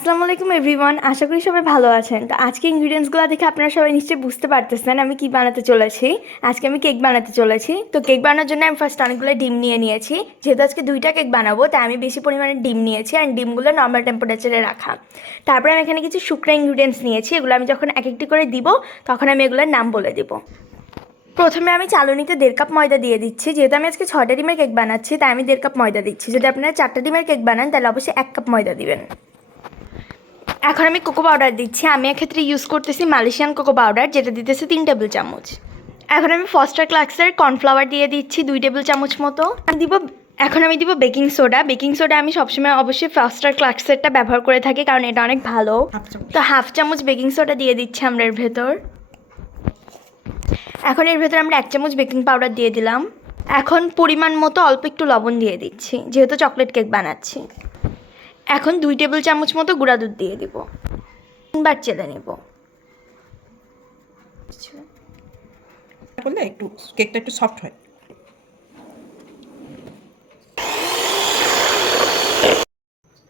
আসসালামু আলাইকুম এভরিওয়ান আশা করি সবাই ভালো আছেন। তো আজকে ইনগ্রিডিয়েন্টসগুলো দেখে আপনারা সবাই নিশ্চয়ই বুঝতে পারতেছেন আমি কি বানাতে চলেছি। আজকে আমি কেক বানাতে চলেছি। তো কেক বানানোর জন্য আমি ফার্স্ট অনেকগুলো ডিম নিয়ে নিয়েছি। যেহেতু আজকে দুইটা কেক বানাবো, তাই আমি বেশি পরিমাণে ডিম নিয়েছি আর ডিমগুলো নর্মাল টেম্পারেচারে রাখা। তারপরে আমি এখানে কিছু শুকনো ইনগ্রিডিয়েন্টস নিয়েছি, এগুলো আমি যখন এক একটি করে দিব, তখন আমি এগুলোর নাম বলে দিব। প্রথমে আমি চালনিতে দেড় কাপ ময়দা দিয়ে দিচ্ছি। যেহেতু আমি আজকে ছয়টা ডিমের কেক বানাচ্ছি, তাই আমি দেড় কাপ ময়দা দিচ্ছি। যদি আপনারা চারটা ডিমের কেক বানান, তাহলে অবশ্যই এক কাপ ময়দা দিবেন। এখন আমি কোকো পাউডার দিচ্ছি। আমি এক্ষেত্রে ইউজ করতেছি মালয়েশিয়ান কোকো পাউডার যেটা দিতেছে তিন টেবিল চামচ। এখন আমি ফস্টার ক্লাক্সের কর্নফ্লাওয়ার দিয়ে দিচ্ছি দুই টেবিল চামচ মতো। আমি দিব এখন আমি দিব বেকিং সোডা। বেকিং সোডা আমি সবসময় অবশ্যই ফাস্টার ক্লাক্সেরটা ব্যবহার করে থাকি কারণ এটা অনেক ভালো। তো হাফ চামচ বেকিং সোডা দিয়ে দিচ্ছি আমরা এর ভেতর। এখন এর ভেতর আমরা এক চামচ বেকিং পাউডার দিয়ে দিলাম। এখন পরিমাণ মতো অল্প একটু লবণ দিয়ে দিচ্ছি যেহেতু চকলেট কেক বানাচ্ছি। এখন দুই টেবিল চামচ মতো গুঁড়া দুধ দিয়ে দিব। তিনবার চেলে নেব। করলে একটু কেকটা একটু সফট হয়।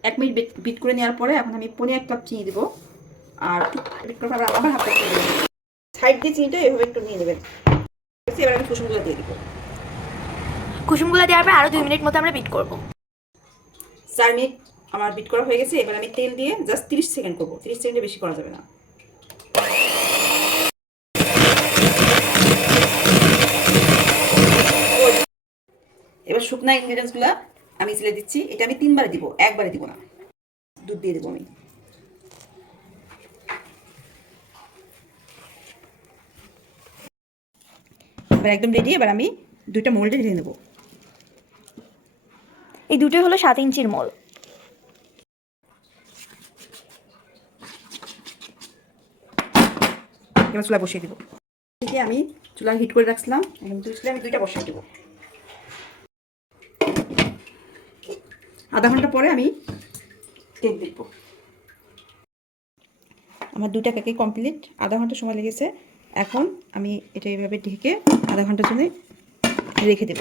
এক মিনিট বিট করে নেওয়ার পরে এখন আমি পনেরো এক কাপ চিনি দেবো। আর বিট করার আবার হাফ কাপ সাইড দিয়ে চিনিটা এভাবে একটু নিয়ে নেবেন। এবার আমি কুসুমগুলো দিয়ে দিব। কুসুমগুলো দেওয়ার পর আরও দুই মিনিট মতো আমরা বিট করব। চার মিনিট আমার বিট করা হয়ে গেছে, এবার আমি তেল দিয়ে জাস্ট তিরিশ সেকেন্ড করব। তিরিশ সেকেন্ডে বেশি করা যাবে না। এবার শুকনা ইনগ্রিডিয়েন্টসগুলো আমি ছেলে দিচ্ছি, এটা আমি তিনবারে দিব, একবারে দিব না। দুধ দিয়ে দেবো আমি। এবার একদম রেডি এবার আমি দুইটা মোল্ডে ঢেলে নেব। এই দুটোই হলো সাত ইঞ্চির মোল এবার চুলা বসিয়ে দিব। আমি চুলা হিট করে রাখছিলাম। এখন চুলা আমি দুইটা বসিয়ে দেবো। আধা ঘণ্টা পরে আমি কেক দেখব। আমার দুইটা কেকে কমপ্লিট আধা ঘণ্টা সময় লেগেছে। এখন আমি এটা এইভাবে ঢেকে আধা ঘণ্টার জন্য রেখে দেব।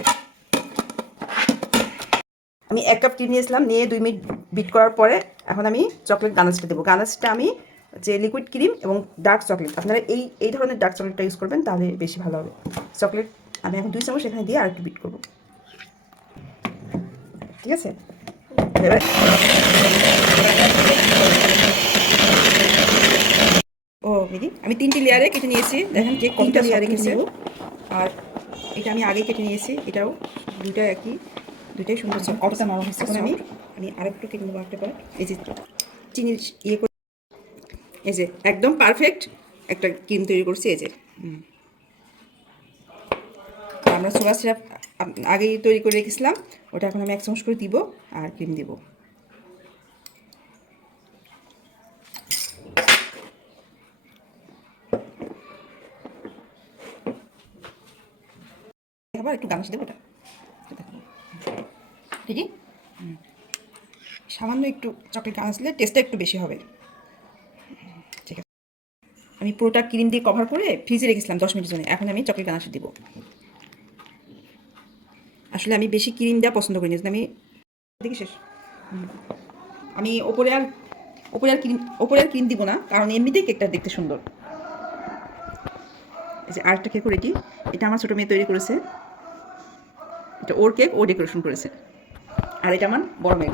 আমি এক কাপ টি নিয়েছিলাম। নিয়ে দুই মিনিট বিট করার পরে এখন আমি চকলেট গানাসটা দেবো। গানাসটা আমি যে লিকুইড ক্রিম এবং ডার্ক চকলেট আপনারা এই এই ধরনের ডার্ক চকলেটটা ইউজ করবেন তাহলে বেশি ভালো হবে। চকলেট আমি এখন দুই চামচ এখানে দিয়ে আর একটু বিট করব। ঠিক আছে? ও দিদি আমি তিনটি লেয়ারে কেটে নিয়েছি। দেখেন যে কতটা লেয়ারে কেটে নেব। আর এটা আমি আগে কেটে নিয়েছি। এটাও দুইটা একই দুইটাই সুন্দর। কতটা নরম হয়েছে আমি আমি আরেকটু কেটে নেব একটা পর এই যে চিনির ইয়ে করে এই যে, একদম পারফেক্ট একটা ক্রিম তৈরি করছি, এই যে। আমরা সোয়া সিরাপ আগেই তৈরি করে রেখেছিলাম, ওটা এখন আমি এক চামচ করে দিব আর ক্রিম দিব। আবার একটু গামাশ দেবো ওটা। হুম। সামান্য একটু চকলেট গানাশ দিলে টেস্টটা একটু বেশি হবে। আমি পুরোটা ক্রিম দিয়ে কভার করে ফ্রিজে রেখেছিলাম দশ মিনিটের জন্য। এখন আমি চকলেট গানাশ দিব। আসলে আমি বেশি ক্রিম দেওয়া পছন্দ করি না আমি দেখি শেষ। আমি ওপরে আর ওপরে আর ক্রিম, ওপরে আর ক্রিম দিব না, কারণ এমনিতেই কেকটা দেখতে সুন্দর। এই যে আরেকটা কেক রেডি এটা আমার ছোটো মেয়ে তৈরি করেছে। এটা ওর কেক ও ডেকোরেশন করেছে। আর এটা আমার বড় মেয়ে